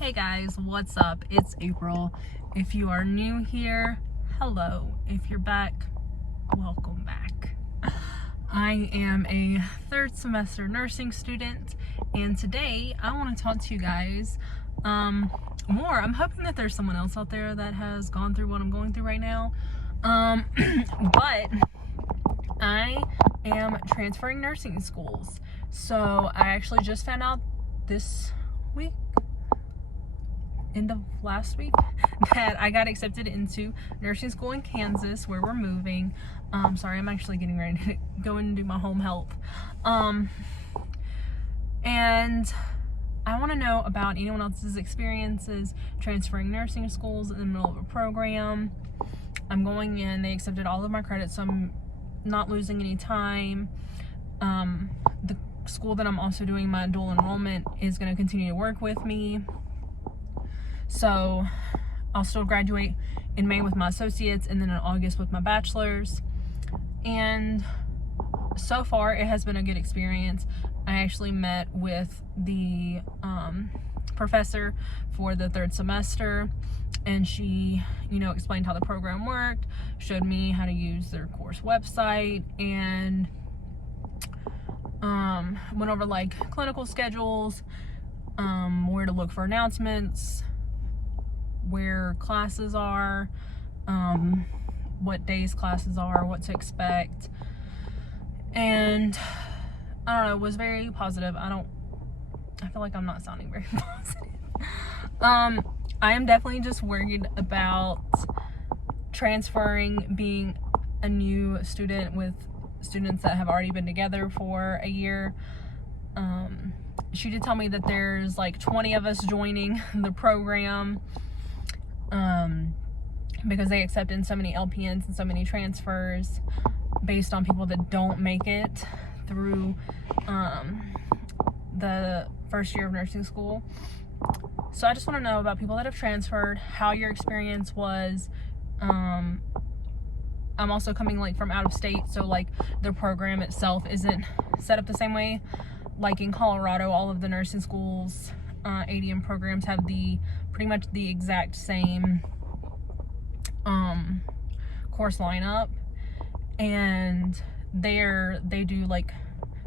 Hey guys, what's up? It's April. If you are new here, hello. If you're back, welcome back. I am a third semester nursing student, and today I want to talk to you guys more. I'm hoping that there's someone else out there that has gone through what I'm going through right now. But I am transferring nursing schools. So I actually just found out this week, end of last week, that I got accepted into nursing school in Kansas, where we're moving. Sorry, I'm actually getting ready to go in and do my home health. And I want to know about anyone else's experiences transferring nursing schools in the middle of a program. I'm going in, they accepted all of my credits, so I'm not losing any time. The school that I'm also doing my dual enrollment is going to continue to work with me. So I'll still graduate in May with my associates and then in August with my bachelor's. And so far it has been a good experience. I actually met with the professor for the third semester, and she, explained how the program worked, showed me how to use their course website, and went over like clinical schedules, where to look for announcements, where classes are, what days classes are, what to expect. And I don't know, it was very positive. I feel like I'm not sounding very positive. I am definitely just worried about transferring, being a new student with students that have already been together for a year. She did tell me that there's like 20 of us joining the program, because they accept in so many LPNs and so many transfers based on people that don't make it through the first year of nursing school. So I just want to know about people that have transferred, how your experience was. I'm also coming like from out of state, so like the program itself isn't set up the same way. Like in Colorado, all of the nursing schools, ADM programs have pretty much the exact same course lineup, and they do like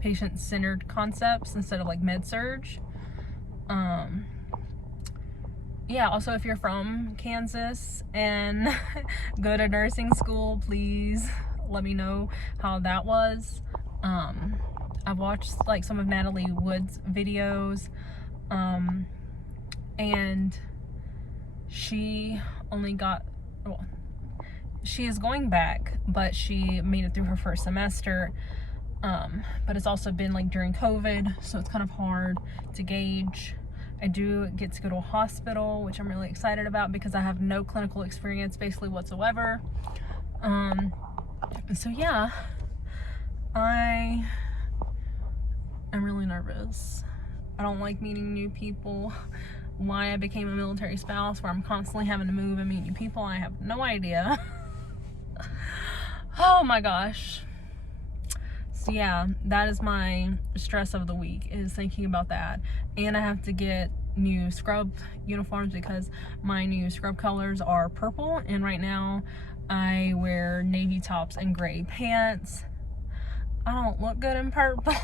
patient-centered concepts instead of like med-surg. Yeah, also if you're from Kansas and go to nursing school, please let me know how that was. I've watched like some of Natalie Wood's videos, and she only got, well, she is going back, but she made it through her first semester. But it's also been like during COVID, so it's kind of hard to gauge. I do get to go to a hospital, which I'm really excited about because I have no clinical experience basically whatsoever. So yeah, I am really nervous. I don't like meeting new people. Why I became a military spouse, where I'm constantly having to move and meet new people, I have no idea. Oh my gosh. So yeah, that is my stress of the week, is thinking about that. And I have to get new scrub uniforms because my new scrub colors are purple, and right now I wear navy tops and gray pants. I don't look good in purple.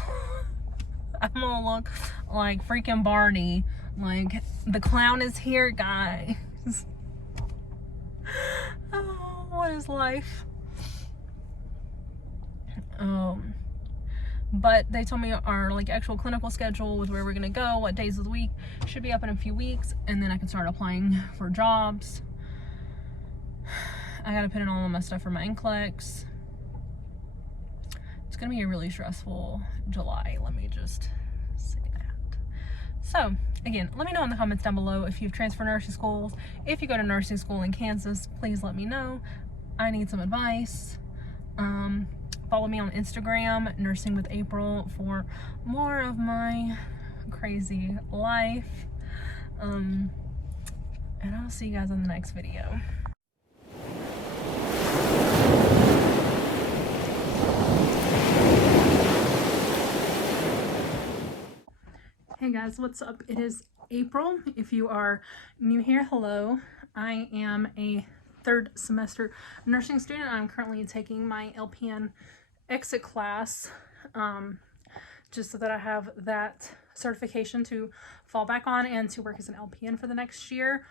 I'm gonna look like freaking Barney. Like, the clown is here, guys. Oh, what is life? But they told me our like actual clinical schedule with where we're gonna go, what days of the week, should be up in a few weeks, and then I can start applying for jobs. I gotta put in all of my stuff for my NCLEX. It's gonna be a really stressful July, let me just say that. So again, let me know in the comments down below if you've transferred nursing schools. If you go to nursing school in Kansas, please let me know. I need some advice. Follow me on Instagram, Nursing with April, for more of my crazy life. And I'll see you guys in the next video. Hey Hey guys, what's up? It is April. If you are new here, hello. I am a third semester nursing student. I'm currently taking my LPN exit class just so that I have that certification to fall back on and to work as an LPN for the next year.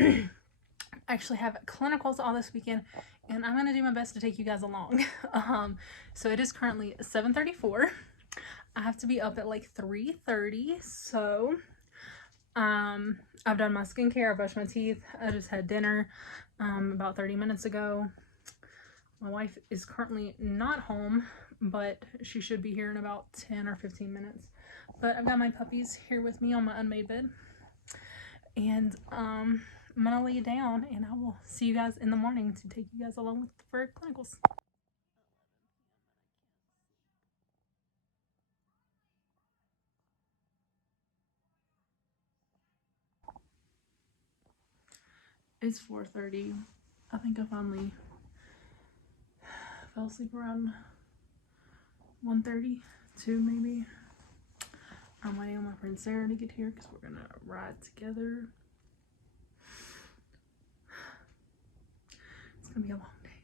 I actually have clinicals all this weekend and I'm going to do my best to take you guys along. So it is currently 7:34. I have to be up at like 3:30, so I've done my skincare, I brushed my teeth, I just had dinner about 30 minutes ago. My wife is currently not home, but she should be here in about 10 or 15 minutes. But I've got my puppies here with me on my unmade bed, and I'm gonna lay down and I will see you guys in the morning to take you guys along for clinicals. It's 4:30. I think I finally fell asleep around 1:30, 2 maybe. I'm waiting on my friend Sarah to get here because we're gonna ride together. It's gonna be a long day.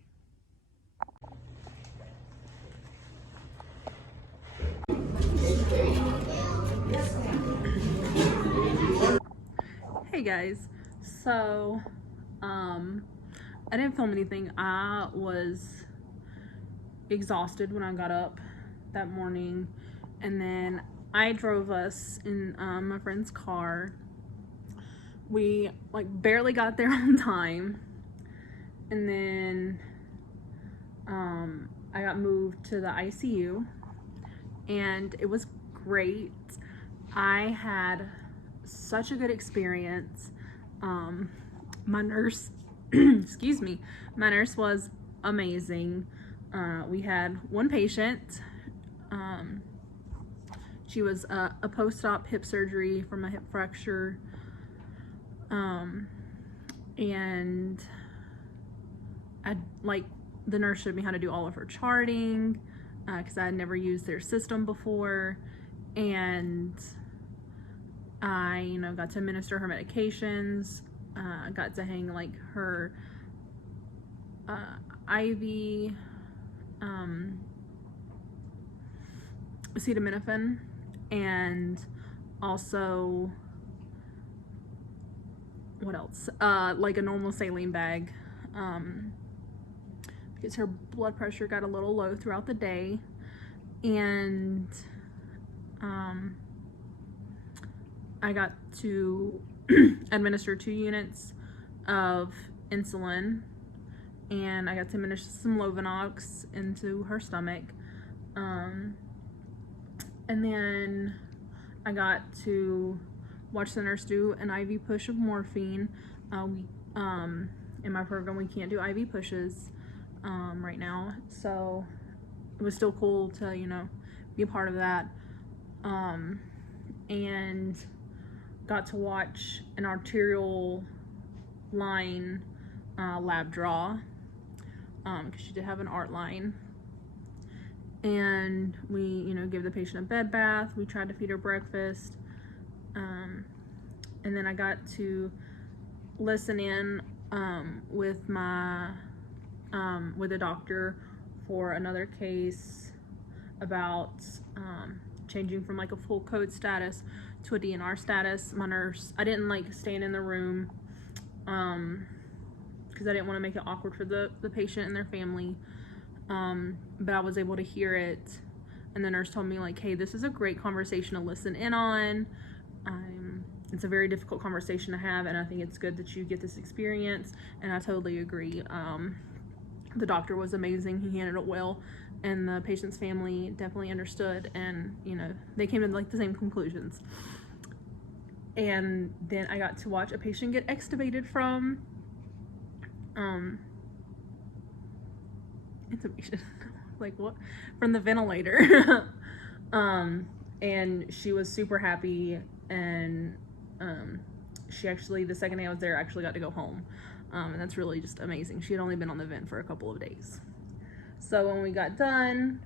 Hey guys, so I didn't film anything. I was exhausted when I got up that morning, and then I drove us in my friend's car. We like barely got there on time, and then I got moved to the ICU, and it was great. I had such a good experience. My nurse excuse me, my nurse was amazing. We had one patient. She was a post-op hip surgery from a hip fracture, and the nurse showed me how to do all of her charting because I had never used their system before, and I got to administer her medications. Got to hang like her IV acetaminophen, and also what else? Like a normal saline bag, because her blood pressure got a little low throughout the day, and I got to administer 2 units of insulin, and I got to administer some Lovenox into her stomach, and then I got to watch the nurse do an IV push of morphine. In my program we can't do IV pushes right now, so it was still cool to be a part of that, and got to watch an arterial line lab draw because she did have an art line, and we gave the patient a bed bath. We tried to feed her breakfast, and then I got to listen in with my with a doctor for another case about changing from like a full code status to a DNR status. My nurse, I didn't stand in the room because I didn't want to make it awkward for the patient and their family, but I was able to hear it, and the nurse told me hey, this is a great conversation to listen in on. It's a very difficult conversation to have, and I think it's good that you get this experience, and I totally agree. The doctor was amazing. He handled it well, and the patient's family definitely understood, and they came to the same conclusions. And then I got to watch a patient get extubated from intubation what, from the ventilator. And she was super happy, and she actually, the second day I was there, actually got to go home, and that's really just amazing. She had only been on the vent for a couple of days. So when we got done,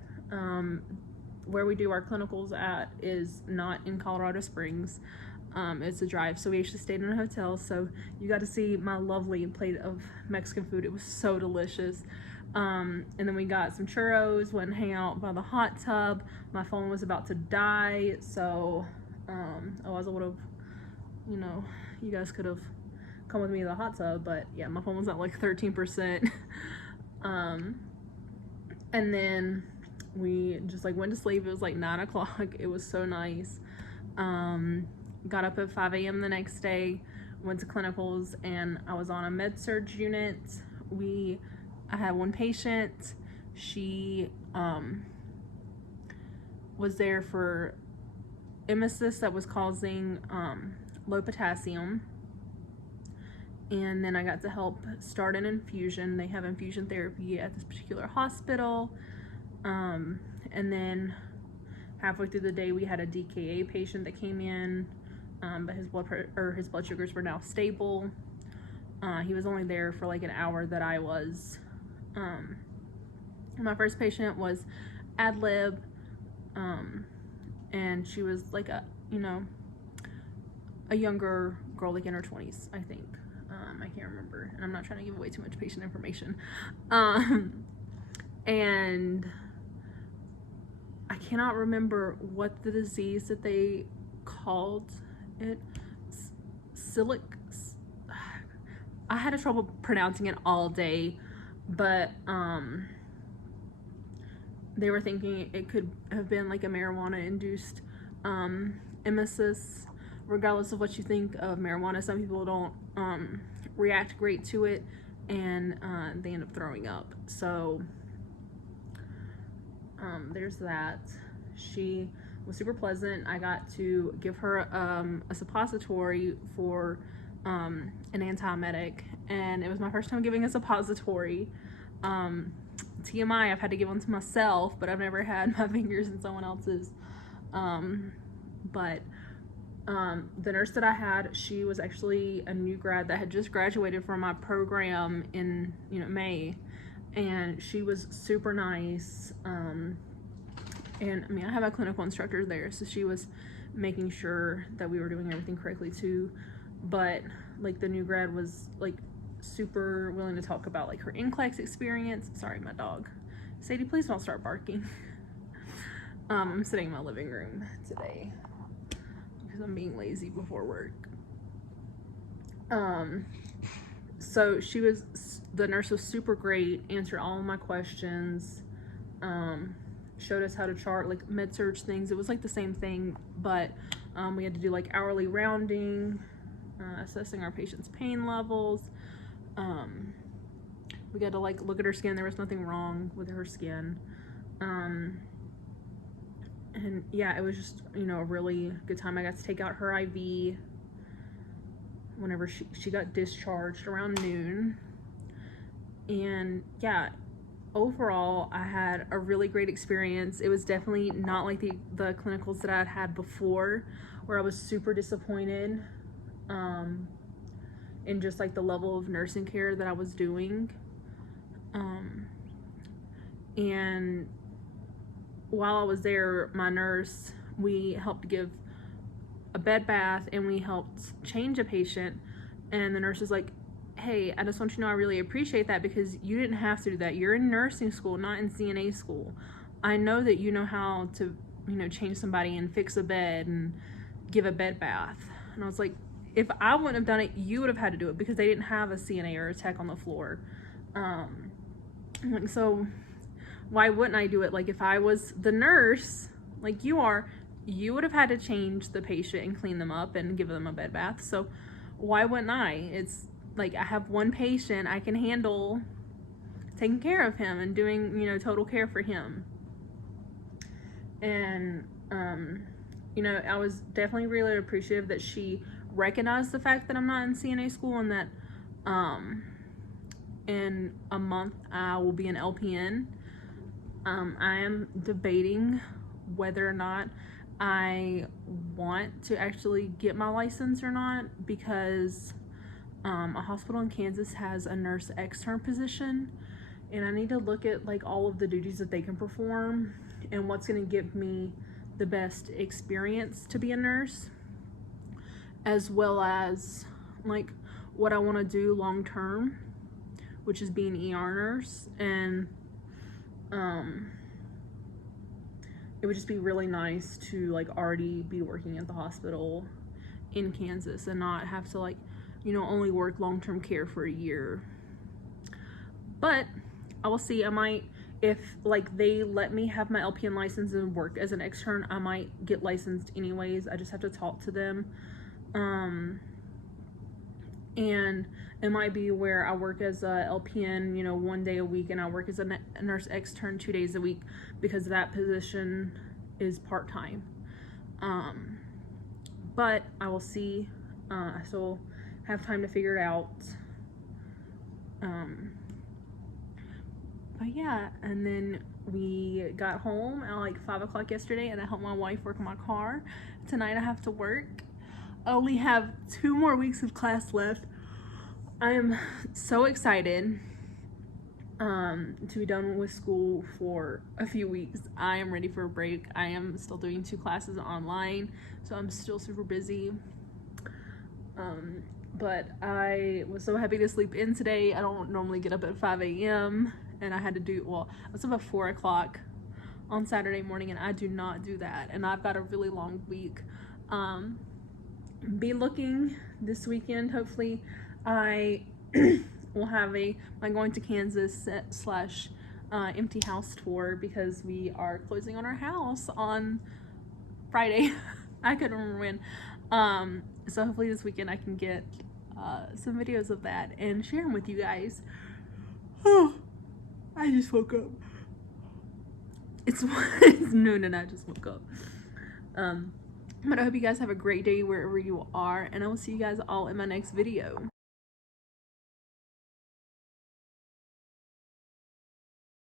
where we do our clinicals at is not in Colorado Springs. It's a drive, so we actually stayed in a hotel, so you got to see my lovely plate of Mexican food. It was so delicious. And then we got some churros, went and hang out by the hot tub. My phone was about to die, so otherwise I would have, you know, you guys could have come with me to the hot tub, but yeah, my phone was at like 13%. And then we just like went to sleep. It was like 9 o'clock. It was so nice. Got up at 5 a.m. the next day, went to clinicals, and I was on a med-surg unit. I had one patient. She was there for emesis that was causing low potassium. And then I got to help start an infusion. They have infusion therapy at this particular hospital. And then halfway through the day, we had a DKA patient that came in, but his blood sugars were now stable. He was only there for like an hour that I was. My first patient was ad lib, and she was like a younger girl, like in her 20s, I think. I can't remember, and I'm not trying to give away too much patient information. And I cannot remember what the disease that they called it. I had trouble pronouncing it all day, but they were thinking it could have been like a marijuana-induced emesis. Regardless of what you think of marijuana, some people don't react great to it, and they end up throwing up. So there's that. She was super pleasant. I got to give her a suppository for an antiemetic, and it was my first time giving a suppository. TMI, I've had to give one to myself, but I've never had my fingers in someone else's. But the nurse that I had, she was actually a new grad that had just graduated from my program in May, and she was super nice. And I mean, I have a clinical instructor there, so she was making sure that we were doing everything correctly too. But like the new grad was like super willing to talk about like her NCLEX experience. Sorry, my dog. Sadie, please don't start barking. I'm sitting in my living room today because I'm being lazy before work. So the nurse was super great, answered all of my questions, showed us how to chart like med-surg things. It was like the same thing, but we had to do like hourly rounding, assessing our patient's pain levels. We got to like look at her skin. There was nothing wrong with her skin. And yeah, it was just, a really good time. I got to take out her IV whenever she got discharged around noon. And yeah, overall, I had a really great experience. It was definitely not like the clinicals that I had had before, where I was super disappointed in just like the level of nursing care that I was doing. And while I was there, my nurse, we helped give a bed bath and we helped change a patient, and the nurse was like, hey, I just want you to know I really appreciate that because you didn't have to do that. You're in nursing school, not in CNA school. I know that you know how to, change somebody and fix a bed and give a bed bath. And I was like, if I wouldn't have done it, you would have had to do it because they didn't have a CNA or a tech on the floor. So why wouldn't I do it? Like if I was the nurse, like you are, you would have had to change the patient and clean them up and give them a bed bath. So why wouldn't I? It's like I have one patient, I can handle taking care of him and doing, total care for him. And, I was definitely really appreciative that she recognized the fact that I'm not in CNA school and that in a month I will be an LPN. I am debating whether or not I want to actually get my license or not, because a hospital in Kansas has a nurse extern position, and I need to look at like all of the duties that they can perform and what's going to give me the best experience to be a nurse, as well as like what I want to do long term, which is being an ER nurse. And it would just be really nice to like already be working at the hospital in Kansas and not have to like, you know, only work long-term care for a year. But I will see. I might, if like they let me have my LPN license and work as an extern, I might get licensed anyways. I just have to talk to them. And it might be where I work as a LPN, you know, 1 day a week, and I work as a nurse extern 2 days a week, because that position is part-time. But I will see. I still have time to figure it out. But yeah, and then we got home at like 5 o'clock yesterday, and I helped my wife work on my car. Tonight I have to work. I only have 2 more weeks of class left. I am so excited to be done with school for a few weeks. I am ready for a break. I am still doing 2 classes online, so I'm still super busy. But I was so happy to sleep in today. I don't normally get up at 5 a.m. and I had to do, well, I was up at 4 o'clock on Saturday morning, and I do not do that. And I've got a really long week. Be looking this weekend. Hopefully I will have my going to Kansas / empty house tour, because we are closing on our house on Friday. I couldn't remember when. So hopefully this weekend I can get some videos of that and share them with you guys. Oh, I just woke up. It's noon and I just woke up. But I hope you guys have a great day wherever you are, and I will see you guys all in my next video.